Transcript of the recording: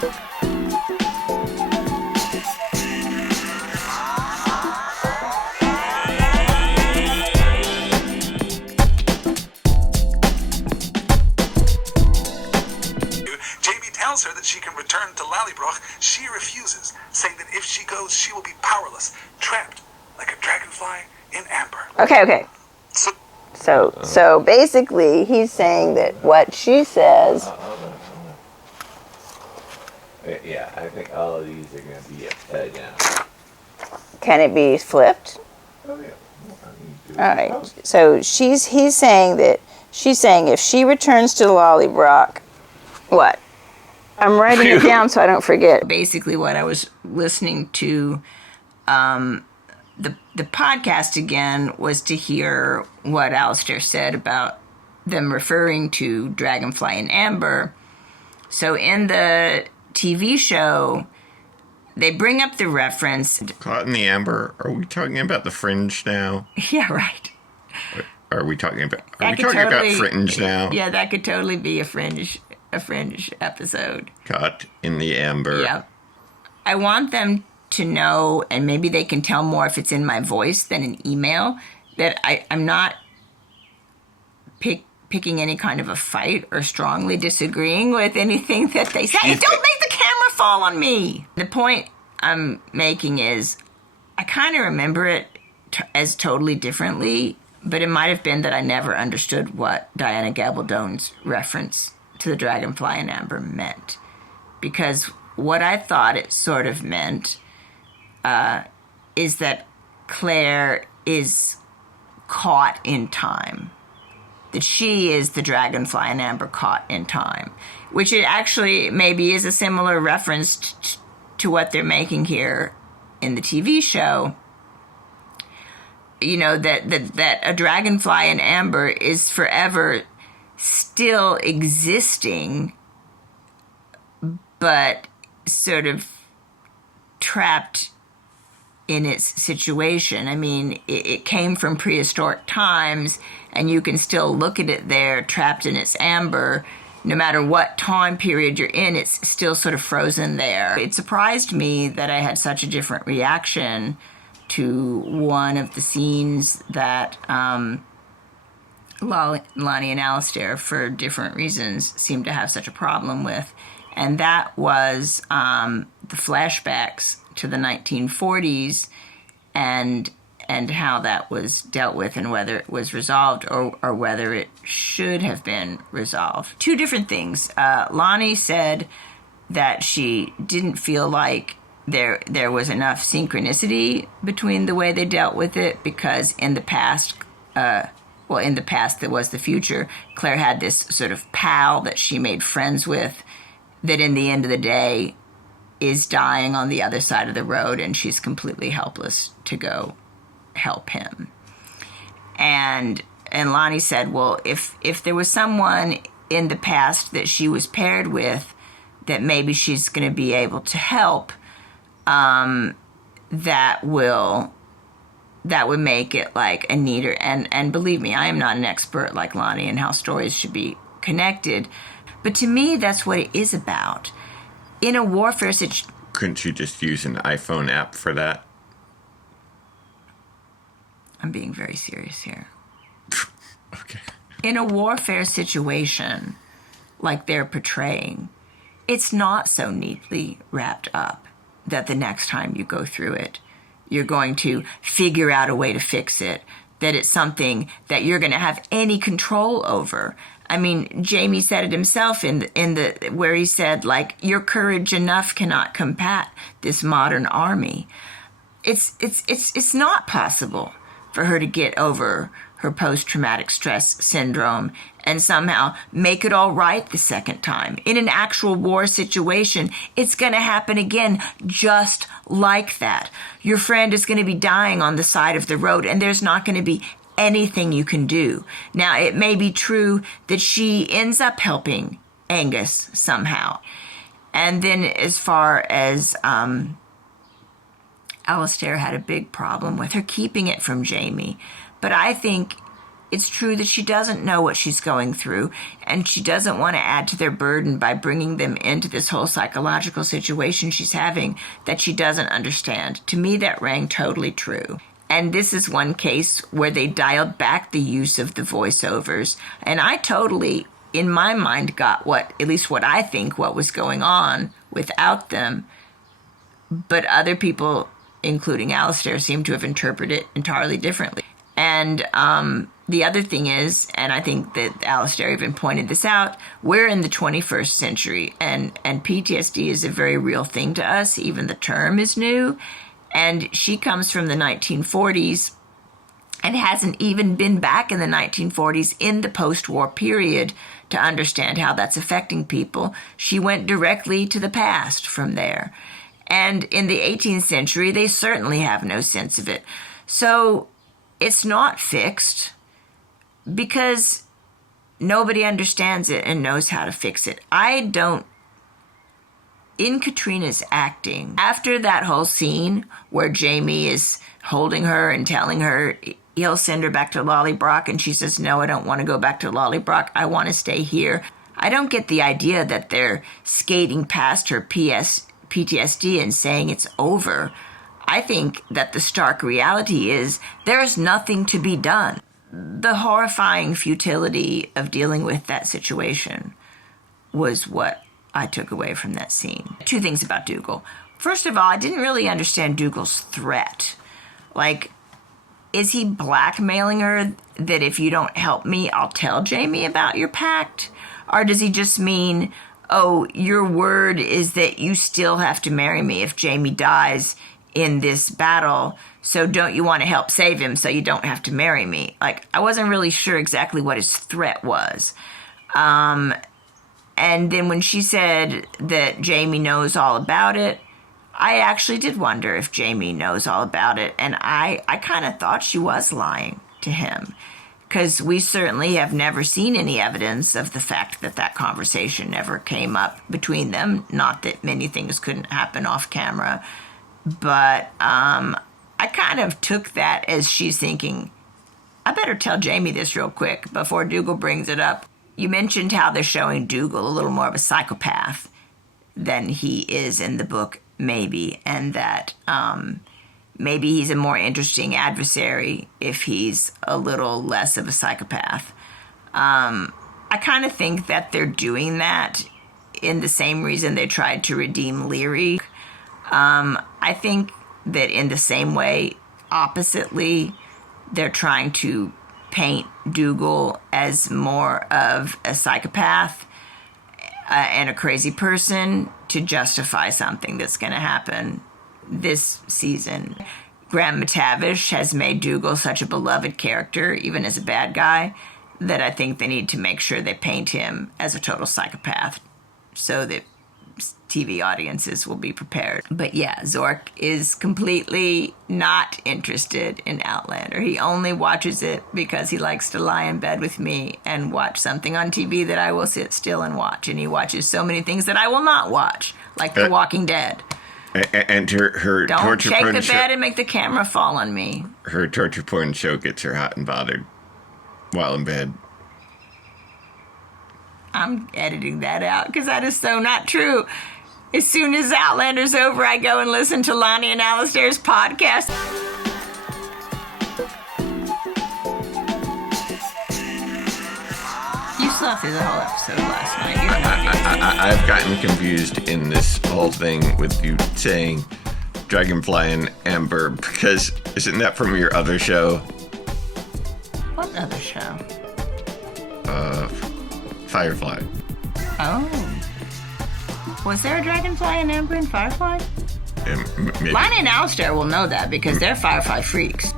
Tells her that she can return to Lallybroch. She refuses, saying that if she goes, she will be powerless, trapped like a dragonfly in amber. Okay. So basically, he's saying that what she says. Yeah, I think all of these are going to be upside down. Can it be flipped? Oh yeah. All right. So he's saying that she's saying if she returns to Lallybroch, what? I'm writing it down so I don't forget. Basically, what I was listening to, the podcast again, was to hear what Alastair said about them referring to Dragonfly and Amber. So in the TV show, they bring up the reference. Caught in the Amber. Are we talking about the Fringe now? Yeah, right. Are we talking about? Totally, Fringe now? Yeah, that could totally be a Fringe episode. Caught in the Amber. Yep. I want them to know, and maybe they can tell more if it's in my voice than an email, that I'm not picking any kind of a fight or strongly disagreeing with anything that they say. Don't make the camera fall on me. The point I'm making is I kind of remember it as totally differently, but it might have been that I never understood what Diana Gabaldon's reference to the Dragonfly and Amber meant. Because what I thought it sort of meant is that Claire is caught in time. That she is the Dragonfly and Amber caught in time. Which it actually maybe is a similar reference to what they're making here in the TV show. You know, that a Dragonfly and Amber is forever still existing, but sort of trapped in its situation. I mean, it came from prehistoric times, and you can still look at it there, trapped in its amber. No matter what time period you're in, it's still sort of frozen there. It surprised me that I had such a different reaction to one of the scenes that Lani and Alastair, for different reasons, seem to have such a problem with. And that was the flashbacks to the 1940s and how that was dealt with and whether it was resolved or whether it should have been resolved. Two different things. Lani said that she didn't feel like there was enough synchronicity between the way they dealt with it because in the past... in the past that was the future, Claire had this sort of pal that she made friends with that in the end of the day is dying on the other side of the road and she's completely helpless to go help him. And Lani said, well, if there was someone in the past that she was paired with that maybe she's going to be able to help, that would make it like a neater, and believe me, I am not an expert like Lani in how stories should be connected, but to me, that's what it is about. In a warfare situation... Couldn't you just use an iPhone app for that? I'm being very serious here. Okay. In a warfare situation like they're portraying, it's not so neatly wrapped up that the next time you go through it, you're going to figure out a way to fix it, that it's something that you're going to have any control over. I mean, Jamie said it himself in the where he said, like, your courage enough cannot combat this modern army. It's not possible for her to get over her post-traumatic stress syndrome and somehow make it all right the second time. In an actual war situation, it's going to happen again just like that. Your friend is going to be dying on the side of the road, and there's not going to be anything you can do. Now, it may be true that she ends up helping Angus somehow. And then as far as Alastair had a big problem with her keeping it from Jamie. But I think it's true that she doesn't know what she's going through, and she doesn't want to add to their burden by bringing them into this whole psychological situation she's having that she doesn't understand. To me, that rang totally true. And this is one case where they dialed back the use of the voiceovers. And I totally, in my mind, got what I think what was going on without them. But other people, including Alastair, seem to have interpreted it entirely differently. And the other thing is, and I think that Alastair even pointed this out, we're in the 21st century, and PTSD is a very real thing to us. Even the term is new. And she comes from the 1940s and hasn't even been back in the 1940s in the post-war period to understand how that's affecting people. She went directly to the past from there. And in the 18th century, they certainly have no sense of it. So it's not fixed because nobody understands it and knows how to fix it. In Katrina's acting, after that whole scene where Jamie is holding her and telling her he'll send her back to Lollybrock, and she says, no, I don't want to go back to Lollybrock. I want to stay here. I don't get the idea that they're skating past her PTSD and saying it's over. I think that the stark reality is there's nothing to be done. The horrifying futility of dealing with that situation was what I took away from that scene. Two things about Dougal. First of all, I didn't really understand Dougal's threat. Like, is he blackmailing her that if you don't help me, I'll tell Jamie about your pact? Or does he just mean, oh, your word is that you still have to marry me if Jamie dies in this battle, so don't you want to help save him so you don't have to marry me? Like, I wasn't really sure exactly what his threat was. And then when she said that Jamie knows all about it, I actually did wonder if Jamie knows all about it. And I kind of thought she was lying to him, because we certainly have never seen any evidence of the fact that that conversation never came up between them. Not that many things couldn't happen off camera. But I kind of took that as she's thinking, I better tell Jamie this real quick before Dougal brings it up. You mentioned how they're showing Dougal a little more of a psychopath than he is in the book, maybe, and that maybe he's a more interesting adversary if he's a little less of a psychopath. I kind of think that they're doing that in the same reason they tried to redeem Leary. I think that in the same way, oppositely, they're trying to paint Dougal as more of a psychopath and a crazy person to justify something that's going to happen this season. Graham McTavish has made Dougal such a beloved character, even as a bad guy, that I think they need to make sure they paint him as a total psychopath so that TV audiences will be prepared. But yeah, Zork is completely not interested in Outlander. He only watches it because he likes to lie in bed with me and watch something on TV that I will sit still and watch. And he watches so many things that I will not watch, like The Walking Dead. And her Don't torture shake porn the show, bed and make the camera fall on me. her torture porn show gets her hot and bothered while in bed. I'm editing that out because that is so not true. As soon as Outlander's over, I go and listen to Lani and Alastair's podcast. You saw through the whole episode last night. You know I've gotten confused in this whole thing with you saying Dragonfly and Amber, because isn't that from your other show? What other show? Firefly. Oh. Was there a Dragonfly and Amber in Firefly? Maybe. Lani and Alastair will know that because they're Firefly freaks.